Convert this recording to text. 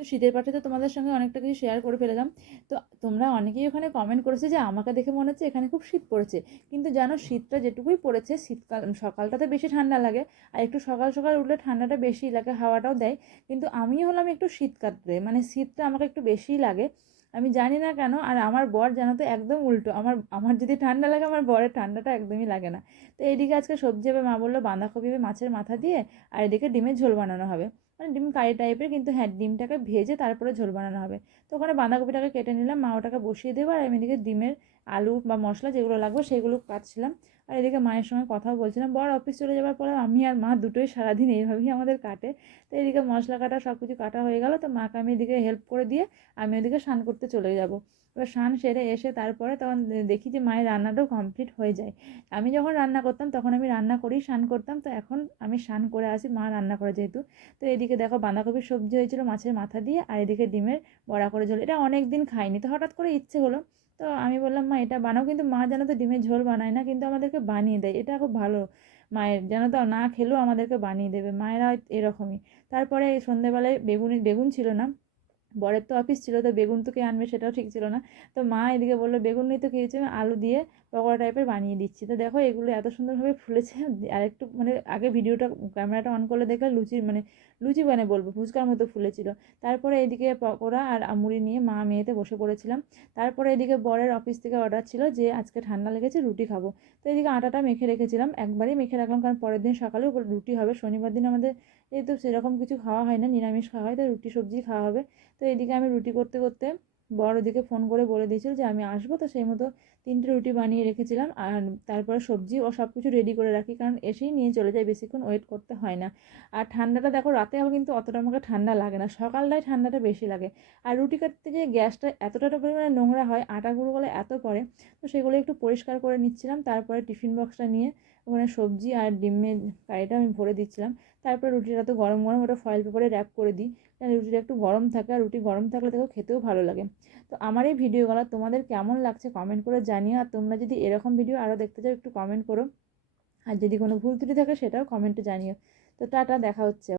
তো শীতের পাটে তো তোমাদের সঙ্গে অনেকটা কিছু শেয়ার করে ফেললাম। তো তোমরা অনেকেই ওখানে কমেন্ট করেছে যে আমাকে দেখে মনে হচ্ছে এখানে খুব শীত পড়েছে, কিন্তু জানো শীতটা যেটুকুই পড়েছে, শীতকাল সকালটাতে বেশি ঠান্ডা লাগে, আর একটু সকাল সকাল উঠলে ঠান্ডাটা বেশি লাগে, হাওয়াটাও দেয়। কিন্তু আমি হলাম একটু শীত কাতুরে, মানে শীতটা আমাকে একটু বেশিই লাগে। আমি জানি না কেন। আর আমার বর জানো তো একদম উল্টো, আমার আমার যদি ঠান্ডা লাগে আমার বরের ঠান্ডাটা একদমই লাগে না। তো এইদিকে আজকে সবজি হবে, মা বললো বাঁধাকপি হবে মাছের মাথা দিয়ে, আর এদিকে ডিমের ঝোল বানানো হবে, মানে ডিম কারি টাইপের, কিন্তু হ্যাঁ ডিমটাকে ভেজে তারপরে ঝোল বানানো হবে। তো ওখানে বাঁধাকপিটাকে কেটে নিলাম, মা ওটাকে বসিয়ে দেবো, আর আমি এদিকে ডিমের আলু বা মশলা যেগুলো লাগবে সেগুলো কাটছিলাম। আর এদিকে মায়ের সঙ্গে কথাও বলছিলাম। বর অফিস চলে যাওয়ার পরে আমি আর মা দুটোই সারাদিন এইভাবেই আমাদের কাটে। তো এদিকে মশলা কাটা সব কিছু কাটা হয়ে গেল, তো মাকে আমি এদিকে হেল্প করে দিয়ে আমি ওদিকে স্নান করতে চলে যাব। এবার স্নান সেরে এসে তারপরে তখন দেখি যে মায়ের রান্নাটাও কমপ্লিট হয়ে যায়। আমি যখন রান্না করতাম তখন আমি রান্না করেই স্নান করতাম, তো এখন আমি স্নান করে আসি, মা রান্না করে যেহেতু। তো এদিকে দেখো বাঁধাকপির সবজি হয়েছিল মাছের মাথা দিয়ে, আর এদিকে ডিমের বড়া করে ঝোল। এটা অনেক দিন খাইনি, তো হঠাৎ করে ইচ্ছে হলো। তো আমি বললাম মা এটা বানাও, কিন্তু মা জানো তো ডিমের ঝোল বানায় না, কিন্তু আমাদেরকে বানিয়ে দেয়, এটা খুব ভালো। মায়ের জানো তো না খেলেও আমাদেরকে বানিয়ে দেবে, মায়েরা এরকমই। তারপরে সন্ধেবেলায় বেগুন ছিল না, বরের তো অফিস ছিল, তো বেগুন তো কে আনবে সেটাও ঠিক ছিল না। তো মা এদিকে বললো বেগুন নেই তো কী হয়েছে, আমি আলু দিয়ে পকোড়া টাইপের বানিয়ে দিচ্ছি। তো দেখো এগুলো এত সুন্দরভাবে ফুলেছে, আর একটু মানে আগে ভিডিওটা ক্যামেরাটা অন করলে দেখলে লুচি মানে বলবো ফুচকার মতো ফুলেছিল। তারপরে এদিকে পকোড়া আর মুড়ি নিয়ে মা মেয়েতে বসে পড়েছিলাম। তারপরে এদিকে বরের অফিস থেকে অর্ডার ছিল যে আজকে ঠান্ডা লেগেছে রুটি খাবো। তো এদিকে আটাটা মেখে রেখেছিলাম, একবারই মেখে রাখলাম, কারণ পরের দিন সকালেও রুটি হবে। শনিবার দিন আমাদের যেহেতু সেরকম কিছু খাওয়া হয় না, নিরামিষ খাওয়া হয়, তাই রুটি সবজি খাওয়া হবে। তো এদিকে আমি রুটি করতে করতে বড় ওদিকে ফোন করে বলে দিয়েছিল যে আমি আসবো, তো সেই মতো 3টে রুটি বানিয়ে রেখেছিলাম। আর তারপরে সবজি ও সব কিছু রেডি করে রাখি, কারণ এসেই নিয়ে চলে যায়, বেশিক্ষণ ওয়েট করতে হয় না। আর ঠান্ডাটা দেখো রাতে আবার কিন্তু অতটা আমাকে ঠান্ডা লাগে না, সকালটায় ঠান্ডাটা বেশি লাগে। আর রুটি কাটতে গিয়ে গ্যাসটা এতটা পরিমাণে নোংরা হয়, আটা গুঁড়োগুলো এত পড়ে, তো সেগুলো একটু পরিষ্কার করে নিচ্ছিলাম। তারপরে টিফিন বক্সটা নিয়ে ওখানে সবজি আর ডিমের কারিটা আমি ভরে দিচ্ছিলাম। তারপরে রুটিটা তো গরম গরম ওটা ফয়েল পেপারে র্যাপ করে দিই, রুটিটা একটু গরম থাকে, আর রুটি গরম থাকলে দেখো খেতেও ভালো লাগে। তো আমার এই ভিডিওগুলো তোমাদের কেমন লাগছে কমেন্ট করে জানিও, আর তোমরা যদি এরকম ভিডিও আরও দেখতে চাও একটু কমেন্ট করো, আর যদি কোনো ভুল ত্রুটি থাকে সেটাও কমেন্টে জানিও। তো টাটা, দেখা হচ্ছে।